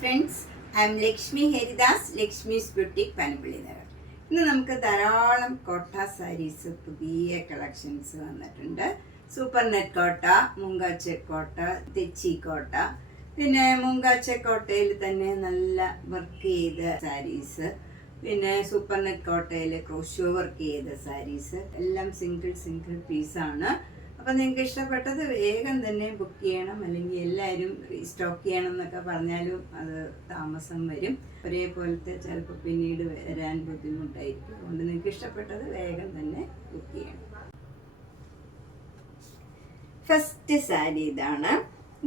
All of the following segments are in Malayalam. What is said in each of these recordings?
Friends, I M Lakshmi Haridas, Lakshmi's boutique Panampilly Nagar. ഇന്ന് നമുക്ക് ധാരാളം കോട്ട സാരീസ് പുതിയ കളക്ഷൻസ് വന്നിട്ടുണ്ട്. സൂപ്പർ നെറ്റ് കോട്ട, മുങ്കാച്ചെ കോട്ട, തെച്ചി കോട്ട, പിന്നെ മുങ്കാച്ചെ കോട്ടയിൽ തന്നെ നല്ല വർക്ക് ചെയ്ത സാരീസ്, പിന്നെ സൂപ്പർ നെറ്റ് കോട്ടയിൽ ക്രോഷ്യോ വർക്ക് ചെയ്ത സാരീസ് എല്ലാം സിംഗിൾ പീസാണ്. അപ്പം നിങ്ങൾക്ക് ഇഷ്ടപ്പെട്ടത് വേഗം തന്നെ ബുക്ക് ചെയ്യണം, അല്ലെങ്കിൽ എല്ലാവരും റീസ്റ്റോക്ക് ചെയ്യണം എന്നൊക്കെ പറഞ്ഞാലും അത് താമസം വരും. ഒരേപോലത്തെ ചിലപ്പോൾ പിന്നീട് വരാൻ ബുദ്ധിമുട്ടായിരിക്കും. അതുകൊണ്ട് നിങ്ങൾക്ക് ഇഷ്ടപ്പെട്ടത് വേഗം തന്നെ ബുക്ക് ചെയ്യണം. ഫസ്റ്റ് സാരി ഇതാണ്.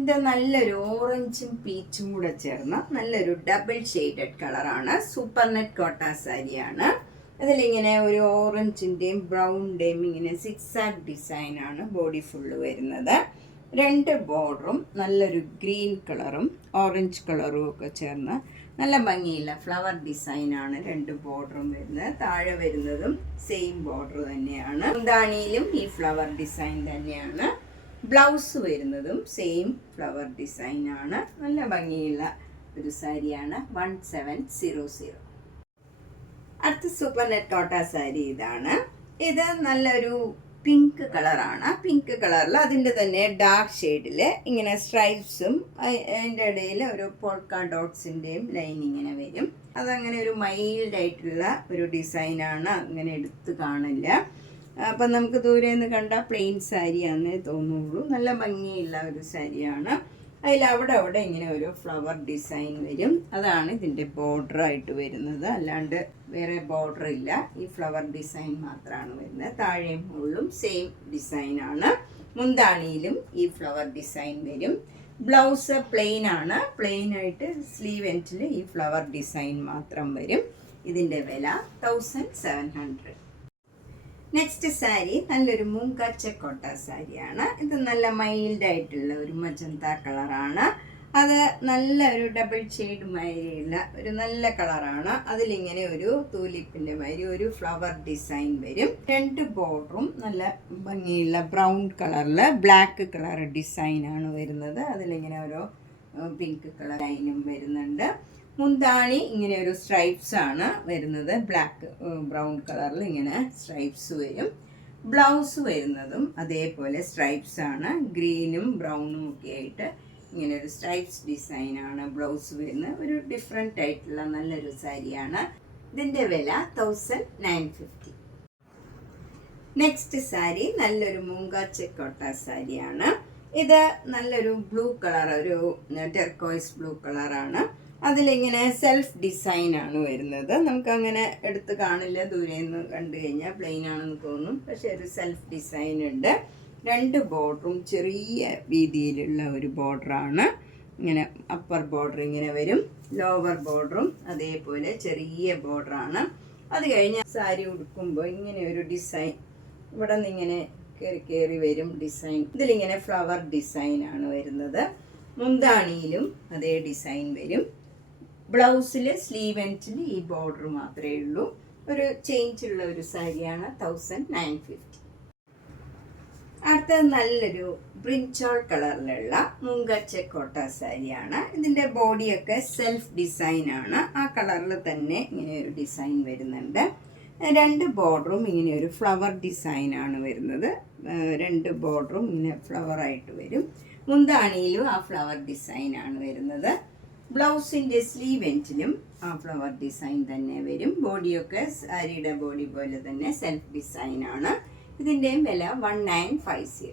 ഇത് നല്ലൊരു ഓറഞ്ചും പീച്ചും കൂടെ ചേർന്ന നല്ലൊരു ഡബിൾ ഷെയ്ഡഡ് കളറാണ്. സൂപ്പർ നെറ്റ് കോട്ട സാരിയാണ്. അതിലിങ്ങനെ ഒരു ഓറഞ്ചിൻ്റെയും ബ്രൗണിൻ്റെയും ഇങ്ങനെ സിക്സാഗ് ഡിസൈനാണ് ബോഡി ഫുള്ള് വരുന്നത്. രണ്ട് ബോർഡറും നല്ലൊരു ഗ്രീൻ കളറും ഓറഞ്ച് കളറും ഒക്കെ ചേർന്ന് നല്ല ഭംഗിയില്ല ഫ്ലവർ ഡിസൈനാണ് രണ്ട് ബോർഡറും വരുന്നത്. താഴെ വരുന്നതും സെയിം ബോർഡർ തന്നെയാണ്. മുന്താണിയിലും ഈ ഫ്ലവർ ഡിസൈൻ തന്നെയാണ്. ബ്ലൗസ് വരുന്നതും സെയിം ഫ്ലവർ ഡിസൈനാണ്. നല്ല ഭംഗിയുള്ള ഒരു സാരിയാണ്. 1700. അടുത്ത സൂപ്പർ നെറ്റ് കോട്ട സാരി ഇതാണ്. ഇത് നല്ലൊരു പിങ്ക് കളറാണ്. പിങ്ക് കളറിൽ അതിൻ്റെ തന്നെ ഡാർക്ക് ഷെയ്ഡിൽ ഇങ്ങനെ സ്ട്രൈപ്സും അതിൻ്റെ ഇടയിൽ ഒരു പോൾക്ക ഡോട്ട്സിൻ്റെയും ലൈൻ ഇങ്ങനെ വരും. അതങ്ങനെ ഒരു മൈൽഡ് ആയിട്ടുള്ള ഒരു ഡിസൈനാണ്, അങ്ങനെ എടുത്ത് കാണില്ല. അപ്പം നമുക്ക് ദൂരെ നിന്ന് കണ്ടാൽ പ്ലെയിൻ സാരിയാണെന്നേ തോന്നുള്ളൂ. നല്ല ഭംഗിയുള്ള ഒരു സാരിയാണ്. അതിൽ അവിടെ ഇങ്ങനെ ഒരു ഫ്ലവർ ഡിസൈൻ വരും. അതാണ് ഇതിൻ്റെ ബോർഡറായിട്ട് വരുന്നത്. അല്ലാണ്ട് വേറെ ബോർഡർ ഇല്ല, ഈ ഫ്ലവർ ഡിസൈൻ മാത്രമാണ് വരുന്നത്. താഴെയും മുകളിലും സെയിം ഡിസൈനാണ്. മുന്താണിയിലും ഈ ഫ്ലവർ ഡിസൈൻ വരും. ബ്ലൗസ് പ്ലെയിൻ ആണ്. പ്ലെയിൻ ആയിട്ട് സ്ലീവ് എൻഡിൽ ഈ ഫ്ലവർ ഡിസൈൻ മാത്രം വരും. ഇതിൻ്റെ വില 1700. നെക്സ്റ്റ് സാരി നല്ലൊരു മൂങ്കാച്ച കോട്ട സാരിയാണ്. ഇത് നല്ല മൈൽഡ് ആയിട്ടുള്ള ഒരു മജന്ത കളറാണ്. അത് നല്ല ഒരു ഡബിൾ ഷെയ്ഡ് മാതിരിയുള്ള ഒരു നല്ല കളറാണ്. അതിലിങ്ങനെ ഒരു തൂലിപ്പിൻ്റെ മാതിരി ഒരു ഫ്ലവർ ഡിസൈൻ വരും. രണ്ട് ബോർഡറും നല്ല ഭംഗിയുള്ള ബ്രൗൺ കളറിൽ ബ്ലാക്ക് കളർ ഡിസൈനാണ് വരുന്നത്. അതിലിങ്ങനെ ഓരോ പിങ്ക് കളർ ലൈനും വരുന്നുണ്ട്. മുന്താണി ഇങ്ങനെ ഒരു സ്ട്രൈപ്സ് ആണ് വരുന്നത്. ബ്ലാക്ക് ബ്രൗൺ കളറിൽ ഇങ്ങനെ സ്ട്രൈപ്സ് വരും. ബ്ലൗസ് വരുന്നതും അതേപോലെ സ്ട്രൈപ്സ് ആണ്. ഗ്രീനും ബ്രൗണും ഒക്കെ ആയിട്ട് ഇങ്ങനെ ഒരു സ്ട്രൈപ്സ് ഡിസൈനാണ് ബ്ലൗസ് വരുന്നത്. ഒരു ഡിഫറെൻ്റ് ആയിട്ടുള്ള നല്ലൊരു സാരിയാണ്. ഇതിൻ്റെ വില 1950. നെക്സ്റ്റ് സാരി നല്ലൊരു മൂങ്കാച്ച കോട്ട സാരിയാണ്. ഇത് നല്ലൊരു ബ്ലൂ കളർ, ഒരു ടെർക്കോയ്സ് ബ്ലൂ കളറാണ്. അതിലിങ്ങനെ സെൽഫ് ഡിസൈനാണ് വരുന്നത്. നമുക്കങ്ങനെ എടുത്ത് കാണില്ല, ദൂരെ നിന്ന് കണ്ടു കഴിഞ്ഞാൽ പ്ലെയിൻ ആണെന്ന് തോന്നും, പക്ഷെ ഒരു സെൽഫ് ഡിസൈൻ ഉണ്ട്. രണ്ട് ബോർഡറും ചെറിയ രീതിയിലുള്ള ഒരു ബോർഡറാണ്. ഇങ്ങനെ അപ്പർ ബോർഡർ ഇങ്ങനെ വരും, ലോവർ ബോർഡറും അതേപോലെ ചെറിയ ബോർഡറാണ്. അത് കഴിഞ്ഞ് സാരി ഉടുക്കുമ്പോൾ ഇങ്ങനെ ഒരു ഡിസൈൻ ഇവിടെ നിന്ന് ഇങ്ങനെ കയറി വരും ഡിസൈൻ. ഇതിലിങ്ങനെ ഫ്ലവർ ഡിസൈനാണ് വരുന്നത്. മുന്താണിയിലും അതേ ഡിസൈൻ വരും. ബ്ലൗസിൽ സ്ലീവ് എൻഡിൽ ഈ ബോർഡർ മാത്രമേ ഉള്ളൂ. ഒരു ചേഞ്ച് ഉള്ള ഒരു സാരിയാണ്. 1950. അടുത്തത് നല്ലൊരു ബ്രിഞ്ചോൾ കളറിലുള്ള മൂങ്കാച്ച കോട്ട സാരിയാണ്. ഇതിൻ്റെ ബോഡിയൊക്കെ സെൽഫ് ഡിസൈനാണ്. ആ കളറിൽ തന്നെ ഇങ്ങനെ ഒരു ഡിസൈൻ വരുന്നുണ്ട്. രണ്ട് ബോർഡറും ഇങ്ങനെ ഒരു ഫ്ലവർ ഡിസൈനാണ് വരുന്നത്. രണ്ട് ബോർഡറും ഇങ്ങനെ ഫ്ലവറായിട്ട് വരും. മുന്താണിയിലും ആ ഫ്ലവർ ഡിസൈനാണ് വരുന്നത്. ബ്ലൗസിൻ്റെ സ്ലീവ് എൻഡിലും ആ ഫ്ലവർ ഡിസൈൻ തന്നെ വരും. ബോഡിയൊക്കെ സാരിയുടെ ബോഡി പോലെ തന്നെ സെൽഫ് ഡിസൈനാണ്. ഇതിൻ്റെയും വില 1950.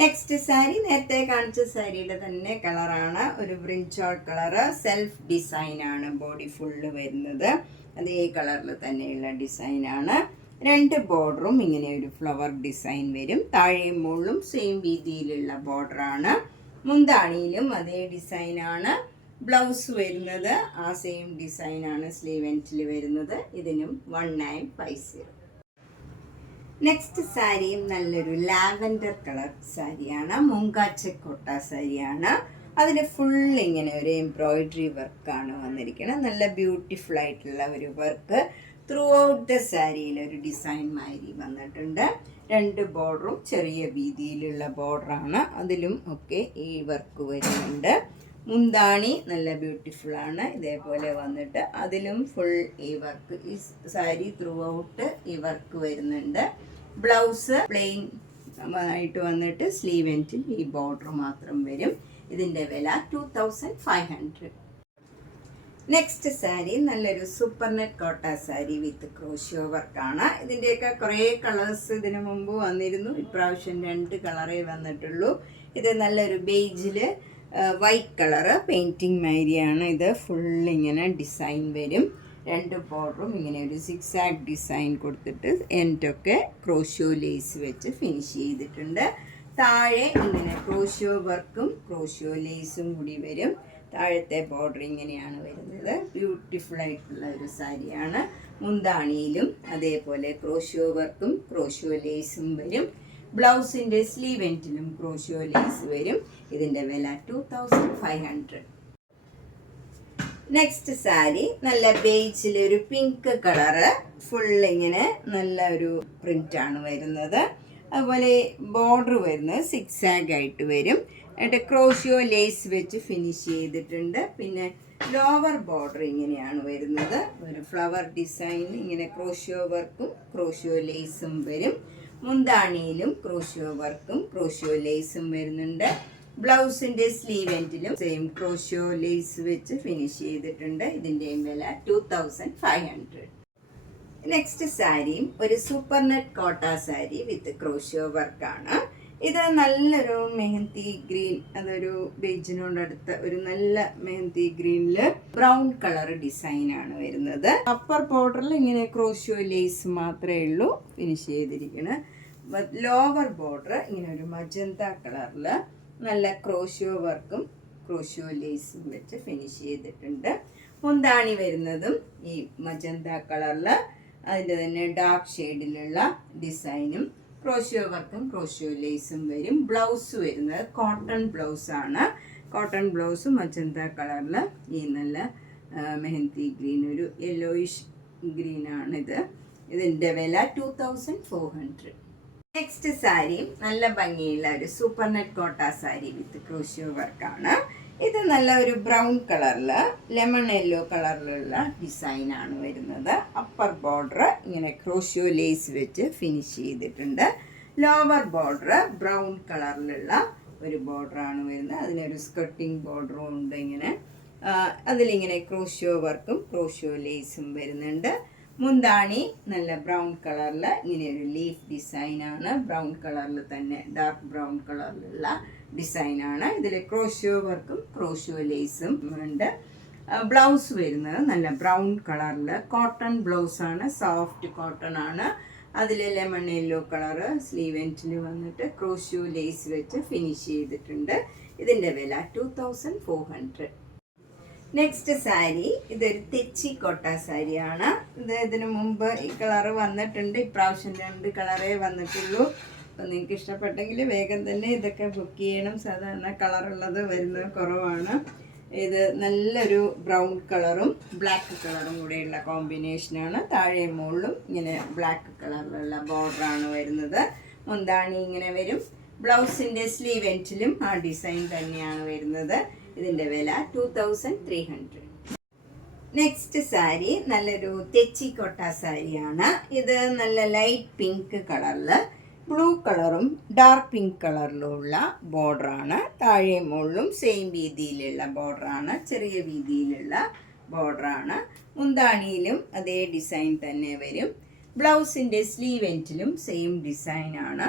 നെക്സ്റ്റ് സാരി നേരത്തെ കാണിച്ച സാരിയുടെ തന്നെ കളറാണ്. ഒരു ബ്രിഞ്ചോൾ കളറ്, സെൽഫ് ഡിസൈനാണ് ബോഡി ഫുള്ള് വരുന്നത്. അതേ കളറിൽ തന്നെയുള്ള ഡിസൈനാണ്. രണ്ട് ബോർഡറും ഇങ്ങനെ ഒരു ഫ്ലവർ ഡിസൈൻ വരും. താഴെയും മുകളിലും സെയിം രീതിയിലുള്ള ബോർഡറാണ്. മുന്താണിയിലും അതേ ഡിസൈനാണ്. ബ്ലൗസ് വരുന്നത് ആ സെയിം ഡിസൈനാണ് സ്ലീവ് എൻഡിൽ വരുന്നത്. ഇതിനും 1950. നെക്സ്റ്റ് സാരിയും നല്ലൊരു ലാവൻഡർ കളർ സാരിയാണ്. മൂങ്കാച്ച കോട്ട സാരിയാണ്. അതിൽ ഫുൾ ഇങ്ങനെ ഒരു എംബ്രോയിഡറി വർക്കാണ് വന്നിരിക്കുന്നത്. നല്ല ബ്യൂട്ടിഫുൾ ആയിട്ടുള്ള ഒരു വർക്ക് ത്രൂ ഔട്ട് ദ സാരിയിൽ ഒരു ഡിസൈൻ മാതിരി വന്നിട്ടുണ്ട്. രണ്ട് ബോർഡറും ചെറിയ വീതിയിലുള്ള ബോർഡറാണ്. അതിലും ഒക്കെ ഈ വർക്ക് വരുന്നുണ്ട്. മുന്താണി നല്ല ബ്യൂട്ടിഫുൾ ആണ്. ഇതേപോലെ വന്നിട്ട് അതിലും ഫുൾ ഈ വർക്ക്, ഈ സാരി ത്രൂ ഔട്ട് ഈ വർക്ക് വരുന്നുണ്ട്. ബ്ലൗസ് പ്ലെയിൻ ആയിട്ട് വന്നിട്ട് സ്ലീവ് എൻഡിൽ ഈ ബോർഡർ മാത്രം വരും. ഇതിൻ്റെ വില 2500. നെക്സ്റ്റ് സാരി നല്ലൊരു സൂപ്പർ നെറ്റ് കോട്ട സാരി വിത്ത് ക്രോഷ്യോ വർക്കാണ്. ഇതിൻ്റെയൊക്കെ കുറേ കളേഴ്സ് ഇതിനു മുമ്പ് വന്നിരുന്നു. ഇപ്രാവശ്യം 2 കളറേ വന്നിട്ടുള്ളൂ. ഇത് നല്ലൊരു ബേജിൽ വൈറ്റ് കളറ് പെയിൻറ്റിങ് മാതിരിയാണ്. ഇത് ഫുള്ളിങ്ങനെ ഡിസൈൻ വരും. 2 ബോർഡറും ഇങ്ങനെ ഒരു സിക്സാക് ഡിസൈൻ കൊടുത്തിട്ട് എൻഡൊക്കെ ക്രോഷ്യോ ലേസ് വെച്ച് ഫിനിഷ് ചെയ്തിട്ടുണ്ട്. താഴെ ഇങ്ങനെ ക്രോഷ്യോ വർക്കും ക്രോഷ്യോ ലേസും കൂടി വരും. താഴത്തെ ബോർഡർ ഇങ്ങനെയാണ് വരുന്നത്. ബ്യൂട്ടിഫുൾ ആയിട്ടുള്ള ഒരു സാരിയാണ്. മുന്താണിയിലും അതേപോലെ ക്രോഷ്യോ വർക്കും ക്രോഷ്യോ ലേസും വരും. ബ്ലൗസിൻ്റെ സ്ലീവ് എൻഡിലും ക്രോഷ്യോ ലേസ് വരും. ഇതിൻ്റെ വില 2500. നെക്സ്റ്റ് സാരി നല്ല ബേജിലൊരു പിങ്ക് കളറ് ഫുള്ളിങ്ങനെ നല്ല ഒരു പ്രിൻ്റാണ് വരുന്നത്. അതുപോലെ ബോർഡർ വരുന്നത് സിക്സാഗ് ആയിട്ട് വരും. എന്നിട്ട് ക്രോഷ്യോ ലേസ് വെച്ച് ഫിനിഷ് ചെയ്തിട്ടുണ്ട്. പിന്നെ ലോവർ ബോർഡർ ഇങ്ങനെയാണ് വരുന്നത്. ഒരു ഫ്ലവർ ഡിസൈൻ ഇങ്ങനെ ക്രോഷ്യോ വർക്കും ക്രോഷ്യോ ലേസും വരും. മുന്താണിയിലും ക്രോഷ്യോ വർക്കും ക്രോഷ്യോ ലേസും വരുന്നുണ്ട്. ബ്ലൗസിൻ്റെ സ്ലീവ് എൻഡിലും സെയിം ക്രോഷ്യോ ലേസ് വെച്ച് ഫിനിഷ് ചെയ്തിട്ടുണ്ട്. ഇതിൻ്റെയും വില 2500. നെക്സ്റ്റ് സാരിയും ഒരു സൂപ്പർ നെറ്റ് കോട്ട സാരി വിത്ത് ക്രോഷ്യോ വർക്കാണ്. ഇത് നല്ലൊരു മെഹന്തി ഗ്രീൻ, അതൊരു ബേജിനോടടുത്ത ഒരു നല്ല മെഹന്തി ഗ്രീനിൽ ബ്രൗൺ കളർ ഡിസൈനാണ് വരുന്നത്. അപ്പർ ബോർഡറിൽ ഇങ്ങനെ ക്രോഷ്യോ ലേസ് മാത്രമേ ഉള്ളൂ ഫിനിഷ് ചെയ്തിരിക്കുന്നത്. ലോവർ ബോർഡർ ഇങ്ങനെ ഒരു മജന്ത കളറിൽ നല്ല ക്രോഷ്യോ വർക്കും ക്രോഷ്യോ ലേസും വെച്ച് ഫിനിഷ് ചെയ്തിട്ടുണ്ട്. മുന്താണി വരുന്നതും ഈ മജന്ത കളറിൽ അതിൻ്റെ തന്നെ ഡാർക്ക് ഷെയ്ഡിലുള്ള ഡിസൈനും ക്രോഷ്യോ വർക്കും ക്രോഷ്യോ ലേസും വരും. ബ്ലൗസ് വരുന്നത് കോട്ടൺ ബ്ലൗസാണ്. കോട്ടൺ ബ്ലൗസ് മജന്ത കളറിൽ ഈ നല്ല മെഹന്തി ഗ്രീൻ, ഒരു യെല്ലോയിഷ് ഗ്രീനാണിത്. ഇതിൻ്റെ വില 2400. നെക്സ്റ്റ് സാരിയും നല്ല ഭംഗിയുള്ള ഒരു സൂപ്പർ നെറ്റ് കോട്ട സാരി വിത്ത് ക്രോഷ്യോ വർക്കാണ്. ഇത് നല്ല ഒരു ബ്രൗൺ കളറിൽ ലെമൺ യെല്ലോ കളറിലുള്ള ഡിസൈനാണ് വരുന്നത്. അപ്പർ ബോർഡർ ഇങ്ങനെ ക്രോഷ്യോ ലേസ് വെച്ച് ഫിനിഷ് ചെയ്തിട്ടുണ്ട്. ലോവർ ബോർഡർ ബ്രൗൺ കളറിലുള്ള ഒരു ബോർഡറാണ് വരുന്നത്. അതിനൊരു സ്കർട്ടിങ് ബോർഡറും ഉണ്ട് ഇങ്ങനെ. അതിലിങ്ങനെ ക്രോഷ്യോ വർക്കും ക്രോഷ്യോ ലേസും വരുന്നുണ്ട്. മുന്താണി നല്ല ബ്രൗൺ കളറിൽ ഇങ്ങനെ ഒരു ലീഫ് ഡിസൈനാണ്. ബ്രൗൺ കളറിൽ തന്നെ ഡാർക്ക് ബ്രൗൺ കളറിലുള്ള ഡിസൈനാണ്. ഇതിൽ ക്രോഷ്യോ വർക്കും ക്രോഷ്യോ ലേസും ഉണ്ട്. ബ്ലൗസ് വരുന്നത് നല്ല ബ്രൗൺ കളറിൽ കോട്ടൺ ബ്ലൗസാണ്, സോഫ്റ്റ് കോട്ടൺ ആണ്. അതിൽ ലെമൺ യെല്ലോ കളറ് സ്ലീവ് എൻഡിൽ വന്നിട്ട് ക്രോഷ്യോ ലേസ് വെച്ച് ഫിനിഷ് ചെയ്തിട്ടുണ്ട്. ഇതിൻ്റെ വില 2400. നെക്സ്റ്റ് സാരി ഇതൊരു തെച്ചി കോട്ട സാരിയാണ്. ഇതിനു മുമ്പ് ഈ കളറ് വന്നിട്ടുണ്ട്. ഇപ്രാവശ്യം 2 കളറേ വന്നിട്ടുള്ളൂ. അപ്പം നിങ്ങൾക്ക് ഇഷ്ടപ്പെട്ടെങ്കിൽ വേഗം തന്നെ ഇതൊക്കെ ബുക്ക് ചെയ്യണം. സാധാരണ കളറുള്ളത് വരുന്നത് കുറവാണ്. ഇത് നല്ലൊരു ബ്രൗൺ കളറും ബ്ലാക്ക് കളറും കൂടെയുള്ള കോമ്പിനേഷനാണ്. താഴെ മുകളിലും ഇങ്ങനെ ബ്ലാക്ക് കളറിലുള്ള ബോർഡറാണ് വരുന്നത്. മുന്താണി ഇങ്ങനെ വരും. ബ്ലൗസിൻ്റെ സ്ലീവ് എൻഡിലും ആ ഡിസൈൻ തന്നെയാണ് വരുന്നത്. ഇതിൻ്റെ വില 2300. നെക്സ്റ്റ് സാരി നല്ലൊരു തെച്ചി കോട്ട സാരിയാണ്. ഇത് നല്ല ലൈറ്റ് പിങ്ക് കളറിൽ ബ്ലൂ കളറും ഡാർക്ക് പിങ്ക് കളറിലുള്ള ബോർഡറാണ്. താഴെ മുകളിലും സെയിം വീതിയിലുള്ള ബോർഡറാണ്, ചെറിയ വീതിയിലുള്ള ബോർഡറാണ്. മുന്താണിയിലും അതേ ഡിസൈൻ തന്നെ വരും. ബ്ലൗസിൻ്റെ സ്ലീവ് എൻഡിലും സെയിം ഡിസൈനാണ്.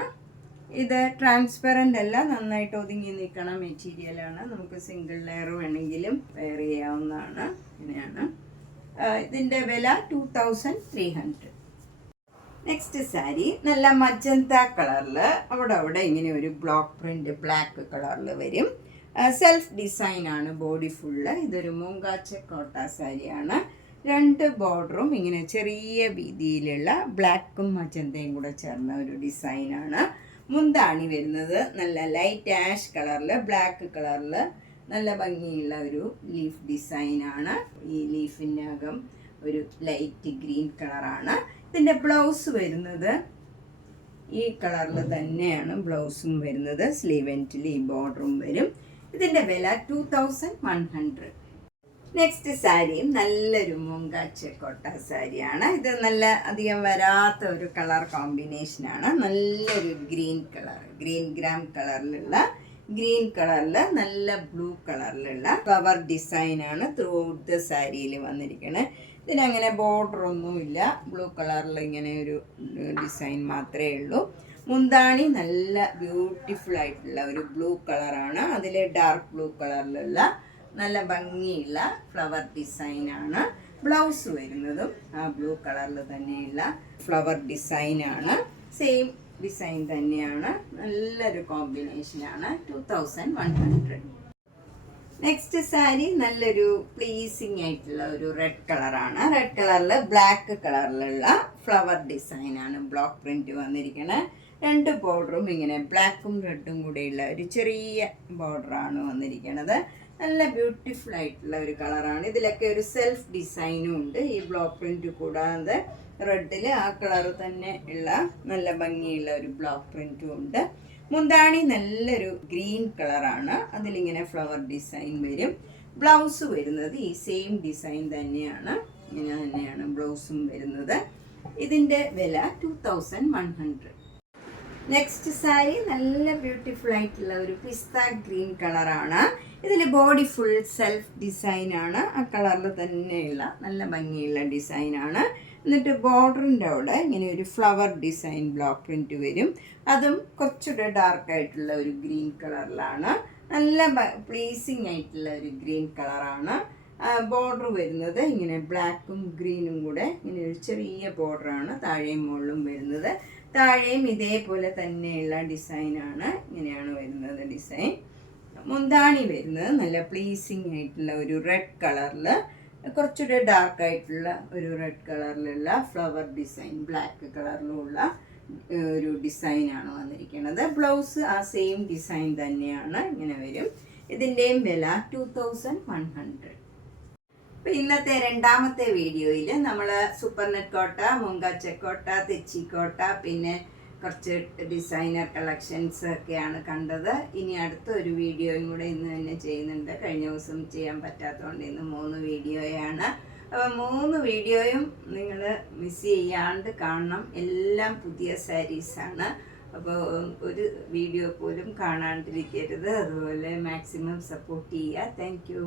ഇത് ട്രാൻസ്പെറൻ്റ് അല്ല, നന്നായിട്ട് ഒതുങ്ങി നിൽക്കണ മെറ്റീരിയലാണ്. നമുക്ക് സിംഗിൾ ലെയർ വേണമെങ്കിലും വെയർ ചെയ്യാവുന്നതാണ്. ഇങ്ങനെയാണ്. ഇതിൻ്റെ വില 2300. നെക്സ്റ്റ് സാരി നല്ല മജന്ത കളറിൽ അവിടെ ഇങ്ങനെ ഒരു ബ്ലോക്ക് പ്രിൻ്റ് ബ്ലാക്ക് കളറിൽ വരും. സെൽഫ് ഡിസൈനാണ് ബോഡി ഫുള്ള്. ഇതൊരു മൂങ്കാച്ച കോട്ട സാരിയാണ്. 2 ബോർഡറും ഇങ്ങനെ ചെറിയ വീതിയിലുള്ള ബ്ലാക്കും മജന്തയും കൂടെ ചേർന്ന ഒരു ഡിസൈനാണ്. മുന്താണി വരുന്നത് നല്ല ലൈറ്റ് ആഷ് കളറിൽ ബ്ലാക്ക് കളറിൽ നല്ല ഭംഗിയുള്ള ഒരു ലീഫ് ഡിസൈനാണ്. ഈ ലീഫിനകം ഒരു ലൈറ്റ് ഗ്രീൻ കളറാണ്. ഇതിൻ്റെ ബ്ലൗസ് വരുന്നത് ഈ കളറിൽ തന്നെയാണ് ബ്ലൗസും വരുന്നത്. സ്ലീവ് എൻഡിൽ ഈ ബോർഡറും വരും. ഇതിൻ്റെ വില 2100. നെക്സ്റ്റ് സാരിയും നല്ലൊരു മൂങ്കാച്ച കോട്ട സാരിയാണ്. ഇത് നല്ല അധികം വരാത്ത ഒരു കളർ കോമ്പിനേഷനാണ്. നല്ലൊരു ഗ്രീൻ ഗ്രാം ഗ്രീൻ കളറിൽ നല്ല ബ്ലൂ കളറിലുള്ള ഫ്ലവർ ഡിസൈനാണ് ത്രൂ ഔട്ട് ദ സാരിയിൽ വന്നിരിക്കുന്നത്. ഇതിനങ്ങനെ ബോർഡർ ഒന്നുമില്ല, ബ്ലൂ കളറിൽ ഇങ്ങനെ ഒരു ഡിസൈൻ മാത്രമേ ഉള്ളൂ. മുന്താണി നല്ല ബ്യൂട്ടിഫുൾ ആയിട്ടുള്ള ഒരു ബ്ലൂ കളറാണ്. അതിൽ ഡാർക്ക് ബ്ലൂ കളറിലുള്ള നല്ല ഭംഗിയുള്ള ഫ്ലവർ ഡിസൈനാണ്. ബ്ലൗസ് വരുന്നതും ആ ബ്ലൂ കളറിൽ തന്നെയുള്ള ഫ്ലവർ ഡിസൈനാണ്. സെയിം ഡിസൈൻ തന്നെയാണ്. നല്ലൊരു കോമ്പിനേഷനാണ്. 2100. നെക്സ്റ്റ് സാരി നല്ലൊരു പ്ലീസിങ് ആയിട്ടുള്ള ഒരു റെഡ് കളറാണ്. റെഡ് കളറിൽ ബ്ലാക്ക് കളറിലുള്ള ഫ്ലവർ ഡിസൈനാണ് ബ്ലോക്ക് പ്രിന്റ് വന്നിരിക്കുന്നത്. രണ്ട് ബോർഡറും ഇങ്ങനെ ബ്ലാക്കും റെഡും കൂടെയുള്ള ഒരു ചെറിയ ബോർഡറാണ് വന്നിരിക്കുന്നത്. നല്ല ബ്യൂട്ടിഫുൾ ആയിട്ടുള്ള ഒരു കളറാണ്. ഇതിലൊക്കെ ഒരു സെൽഫ് ഡിസൈനും ഉണ്ട്. ഈ ബ്ലോക്ക് പ്രിന്റ് കൂടാതെ റെഡിൽ ആ കളർ തന്നെ ഉള്ള നല്ല ഭംഗിയുള്ള ഒരു ബ്ലോക്ക് പ്രിന്റും ഉണ്ട്. മുന്താണി നല്ലൊരു ഗ്രീൻ കളറാണ്. അതിലിങ്ങനെ ഫ്ലവർ ഡിസൈൻ വരും. ബ്ലൗസ് വരുന്നത് ഈ സെയിം ഡിസൈൻ തന്നെയാണ്. ഇങ്ങനെ തന്നെയാണ് ബ്ലൗസും വരുന്നത്. ഇതിൻ്റെ വില 2100. നെക്സ്റ്റ് സാരി നല്ല ബ്യൂട്ടിഫുൾ ആയിട്ടുള്ള ഒരു പിസ്ത ഗ്രീൻ കളറാണ്. ഇതിൽ ബോഡി ഫുൾ സെൽഫ് ഡിസൈനാണ്. ആ കളറിൽ തന്നെയുള്ള നല്ല ഭംഗിയുള്ള ഡിസൈനാണ്. എന്നിട്ട് ബോർഡറിൻ്റെ അവിടെ ഇങ്ങനെ ഒരു ഫ്ലവർ ഡിസൈൻ ബ്ലോക്ക് പ്രിന്റ് വരും. അതും കുറച്ചുകൂടെ ഡാർക്കായിട്ടുള്ള ഒരു ഗ്രീൻ കളറിലാണ്. നല്ല പ്ലീസിങ് ആയിട്ടുള്ള ഒരു ഗ്രീൻ കളറാണ്. ബോർഡർ വരുന്നത് ഇങ്ങനെ ബ്ലാക്കും ഗ്രീനും കൂടെ ഇങ്ങനെ ഒരു ചെറിയ ബോർഡറാണ് താഴെയും മുകളിലും വരുന്നത്. താഴെയും ഇതേപോലെ തന്നെയുള്ള ഡിസൈനാണ്. ഇങ്ങനെയാണ് വരുന്നത് ഡിസൈൻ. മുന്താണി വരുന്നത് നല്ല പ്ലീസിങ് ആയിട്ടുള്ള ഒരു റെഡ് കളറിൽ, കുറച്ചുകൂടെ ഡാർക്ക് ആയിട്ടുള്ള ഒരു റെഡ് കളറിലുള്ള ഫ്ലവർ ഡിസൈൻ ബ്ലാക്ക് കളറിലുള്ള ഒരു ഡിസൈനാണ് വന്നിരിക്കുന്നത്. ബ്ലൗസ് ആ സെയിം ഡിസൈൻ തന്നെയാണ്. ഇങ്ങനെ വരും. ഇതിൻ്റെയും വില 2100. അപ്പോൾ ഇന്നത്തെ രണ്ടാമത്തെ വീഡിയോയിൽ നമ്മൾ സൂപ്പർ നെറ്റ് കോട്ട, മൂങ്കാച്ച കോട്ട, തെച്ചിക്കോട്ട, പിന്നെ കുറച്ച് ഡിസൈനർ കളക്ഷൻസ് ഒക്കെയാണ് കണ്ടത്. ഇനി അടുത്ത ഒരു വീഡിയോയും കൂടെ ഇന്ന് തന്നെ ചെയ്യുന്നുണ്ട്. കഴിഞ്ഞ ദിവസം ചെയ്യാൻ പറ്റാത്തതുകൊണ്ട് ഇന്ന് 3 വീഡിയോയാണ്. അപ്പോൾ 3 വീഡിയോയും നിങ്ങൾ മിസ് ചെയ്യാണ്ട് കാണണം. എല്ലാം പുതിയ സാരീസാണ്. അപ്പോൾ ഒരു വീഡിയോ പോലും കാണാണ്ടിരിക്കരുത്. അതുപോലെ മാക്സിമം സപ്പോർട്ട് ചെയ്യുക. Thank you.